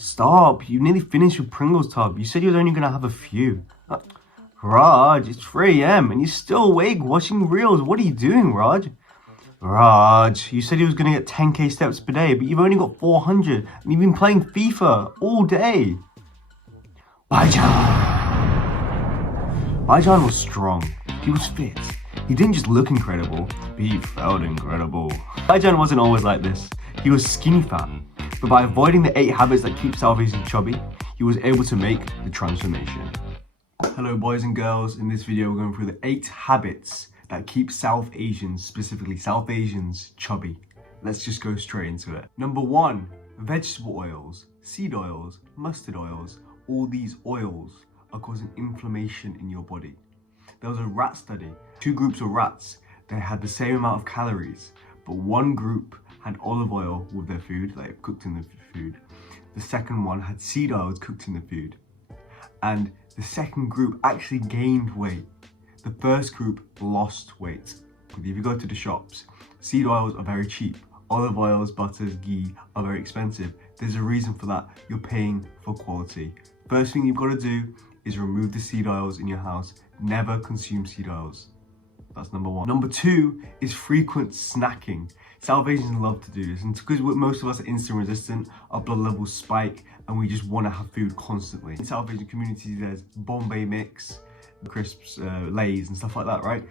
Stop, you nearly finished your Pringles tub. You said you were only gonna have a few. Raj, it's 3 a.m. and you're still awake watching reels. What are you doing, Raj? Raj, you said you was gonna get 10k steps per day, but you've only got 400 and you've been playing FIFA all day. Baijan was strong. He was fit. He didn't just look incredible, but he felt incredible. Baijan wasn't always like this. He was skinny fat. But by avoiding the 8 habits that keep South Asians chubby, he was able to make the transformation. Hello boys and girls, in this video we're going through the 8 habits that keep South Asians, specifically South Asians, chubby. Let's just go straight into it. Number 1, vegetable oils, seed oils, mustard oils. All these oils are causing inflammation in your body. There was a rat study, 2 groups of rats, they had the same amount of calories, but one group had olive oil with their food, like cooked in the food. The second one had seed oils cooked in the food. And the second group actually gained weight. The first group lost weight. If you go to the shops, seed oils are very cheap. Olive oils, butters, ghee are very expensive. There's a reason for that. You're paying for quality. First thing you've got to do is remove the seed oils in your house. Never consume seed oils. That's number 1. Number 2 is frequent snacking. South Asians love to do this, and because most of us are insulin resistant, our blood levels spike and we just want to have food constantly. In South Asian communities, there's Bombay mix, crisps, Lays and stuff like that, right?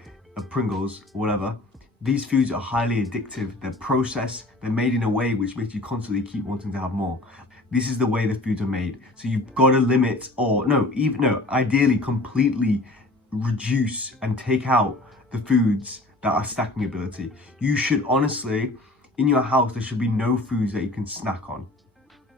Pringles, whatever. These foods are highly addictive. They're processed, they're made in a way which makes you constantly keep wanting to have more. This is the way the foods are made. So you've got to limit, ideally completely reduce and take out the foods that are snacking ability. You should honestly, in your house, there should be no foods that you can snack on.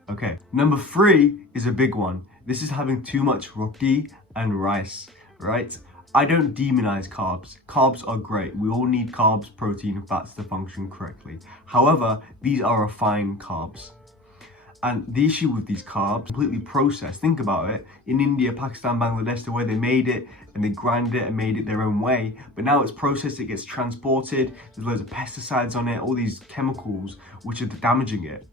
Okay, number 3 is a big one. This is having too much roti and rice, right? I don't demonize carbs. Carbs are great. We all need carbs, protein, and fats to function correctly. However, these are refined carbs. And the issue with these carbs, completely processed, think about it, in India, Pakistan, Bangladesh, the way they made it and they grind it and made it their own way, but now it's processed, it gets transported, there's loads of pesticides on it, all these chemicals which are damaging it,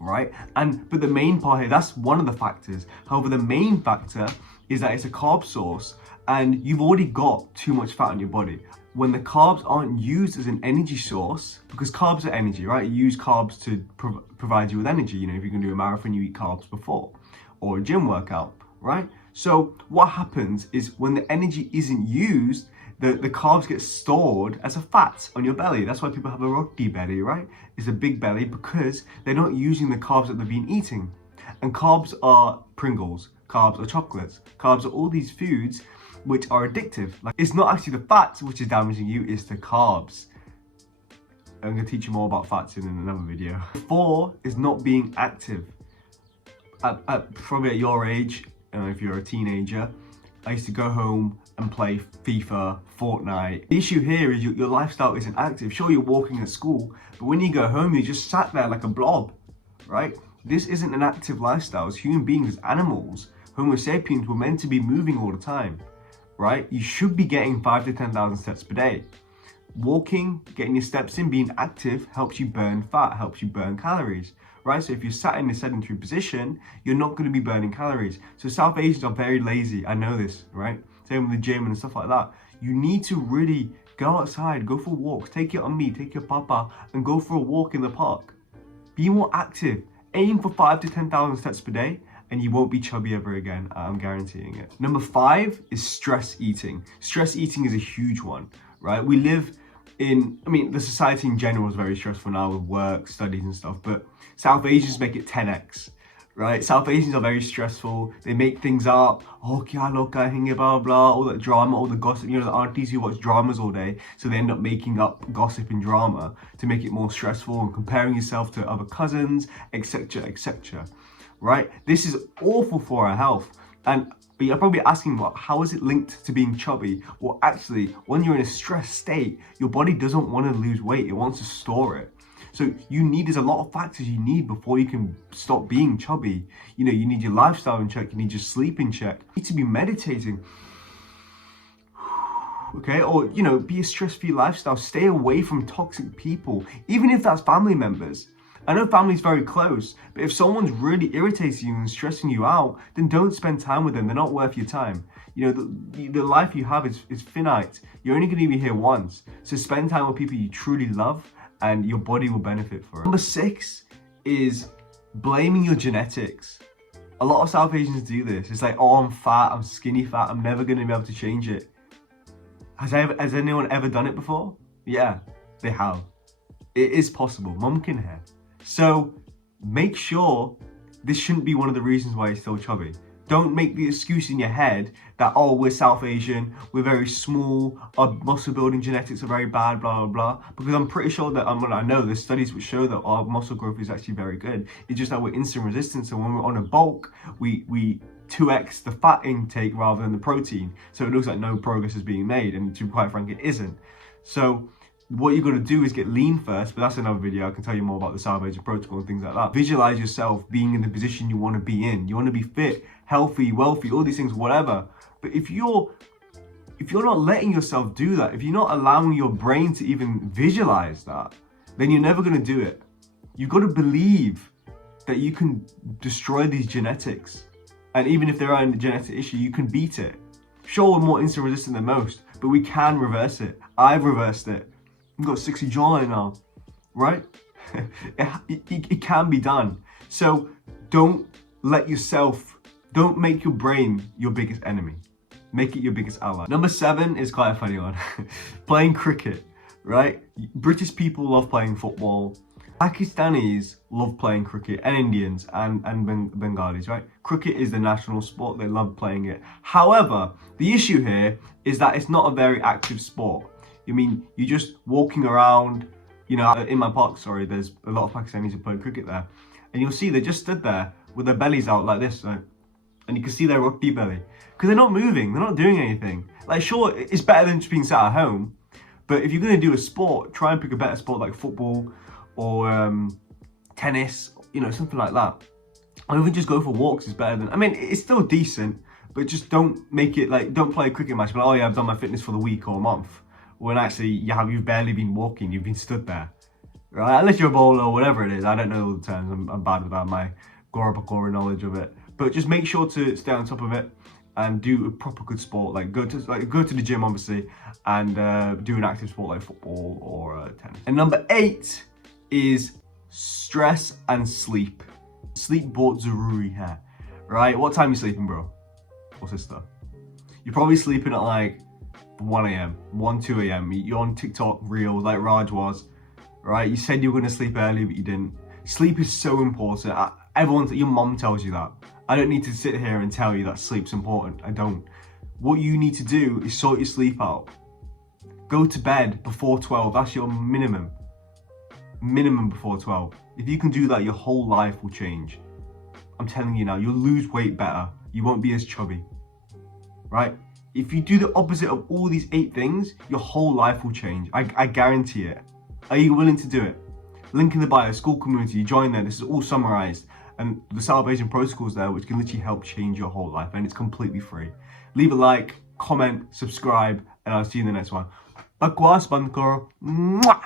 right? But the main part here, that's one of the factors. However, the main factor is that it's a carb source and you've already got too much fat in your body. When the carbs aren't used as an energy source, because carbs are energy, right? You use carbs to provide you with energy. You know, if you're gonna do a marathon, you eat carbs before, or a gym workout, right? So what happens is when the energy isn't used, the carbs get stored as a fat on your belly. That's why people have a roti belly, right? It's a big belly because they're not using the carbs that they've been eating. And carbs are Pringles, carbs are chocolates, carbs are all these foods which are addictive. Like, it's not actually the fats which is damaging you, it's the carbs. I'm gonna teach you more about fats in another video. 4 is not being active. Probably at your age, if you're a teenager, I used to go home and play FIFA, Fortnite. The issue here is your lifestyle isn't active. Sure, you're walking at school, but when you go home, you just sat there like a blob, right? This isn't an active lifestyle. As human beings, as animals, Homo sapiens, we're meant to be moving all the time, right? You should be getting 5 to 10,000 steps per day. Walking, getting your steps in, being active helps you burn fat, helps you burn calories, right? So if you're sat in a sedentary position, you're not going to be burning calories. So South Asians are very lazy. I know this, right? Same with the gym and stuff like that. You need to really go outside, go for walks, take it on me, take your papa, and go for a walk in the park. Be more active. Aim for 5 to 10,000 steps per day, and you won't be chubby ever again. I'm guaranteeing it. Number 5 is stress eating. Stress eating is a huge one, right? We live in, the society in general is very stressful now with work, studies and stuff, but South Asians make it 10x, right? South Asians are very stressful. They make things up. Oh, kya loka hinge, blah, blah, all that drama, all the gossip. You know, the aunties who watch dramas all day, so they end up making up gossip and drama to make it more stressful and comparing yourself to other cousins, etc., etc., right? This is awful for our health. And you're probably asking, well, how is it linked to being chubby? Well, actually, when you're in a stressed state, your body doesn't want to lose weight. It wants to store it. So there's a lot of factors you need before you can stop being chubby. You know, you need your lifestyle in check, you need your sleep in check. You need to be meditating. Okay, or, be a stress-free lifestyle. Stay away from toxic people, even if that's family members. I know family's very close, but if someone's really irritating you and stressing you out, then don't spend time with them. They're not worth your time. You know, the life you have is finite. You're only going to be here once. So spend time with people you truly love and your body will benefit for it. Number 6 is blaming your genetics. A lot of South Asians do this. It's like, oh, I'm fat, I'm skinny fat, I'm never going to be able to change it. Has anyone ever done it before? Yeah, they have. It is possible. Mumkin hai. So make sure this shouldn't be one of the reasons why you're still chubby. Don't make the excuse in your head that, oh, we're South Asian, we're very small, our muscle building genetics are very bad, blah, blah, blah. Because I'm pretty sure that, I know there's studies which show that our muscle growth is actually very good. It's just that we're insulin resistant, so when we're on a bulk, we 2x the fat intake rather than the protein. So it looks like no progress is being made, and to be quite frank, it isn't. So what you're going to do is get lean first, but that's another video. I can tell you more about the South Asian protocol and things like that. Visualize yourself being in the position you want to be in. You want to be fit, healthy, wealthy, all these things, whatever. But if you're not letting yourself do that, if you're not allowing your brain to even visualize that, then you're never going to do it. You've got to believe that you can destroy these genetics. And even if there are a genetic issue, you can beat it. Sure, we're more insulin resistant than most, but we can reverse it. I've reversed it. I've got 60 jawline now, right? it can be done. So don't make your brain your biggest enemy. Make it your biggest ally. Number 7 is quite a funny one. Playing cricket, right? British people love playing football. Pakistanis love playing cricket, and Indians and Bengalis, right? Cricket is the national sport. They love playing it. However, the issue here is that it's not a very active sport. I mean, you're just walking around, you know, in my park, sorry, there's a lot of Pakistanis who play cricket there. And you'll see they just stood there with their bellies out like this, right? And you can see their rugby belly. Because they're not moving, they're not doing anything. Like, sure, it's better than just being sat at home. But if you're going to do a sport, try and pick a better sport like football or tennis, you know, something like that. Or even just go for walks is better than, I mean, it's still decent, but just don't make it like, don't play a cricket match, but oh yeah, I've done my fitness for the week or a month. When actually you've barely been walking, you've been stood there, right? Unless you're a bowler or whatever it is. I don't know all the terms. I'm bad about my Gorabakora knowledge of it. But just make sure to stay on top of it and do a proper good sport. Like go to the gym, obviously, and do an active sport like football or tennis. And number 8 is stress and sleep. Sleep bahut zaruri hai, right? What time are you sleeping, bro or sister? You're probably sleeping at like 1 a.m, 2 a.m. You're on TikTok reels like Raj was, right? You said you were going to sleep early, but you didn't. Sleep is so important. Your mom tells you that. I don't need to sit here and tell you that sleep's important. I don't. What you need to do is sort your sleep out. Go to bed before 12. That's your minimum. Minimum before 12. If you can do that, your whole life will change. I'm telling you now, you'll lose weight better. You won't be as chubby, right? If you do the opposite of all these 8 things, your whole life will change. I guarantee it. Are you willing to do it? Link in the bio, school community, join there. This is all summarized. And the South Asian protocols there, which can literally help change your whole life. And it's completely free. Leave a like, comment, subscribe, and I'll see you in the next one. Bakwas ban karo. Mwah!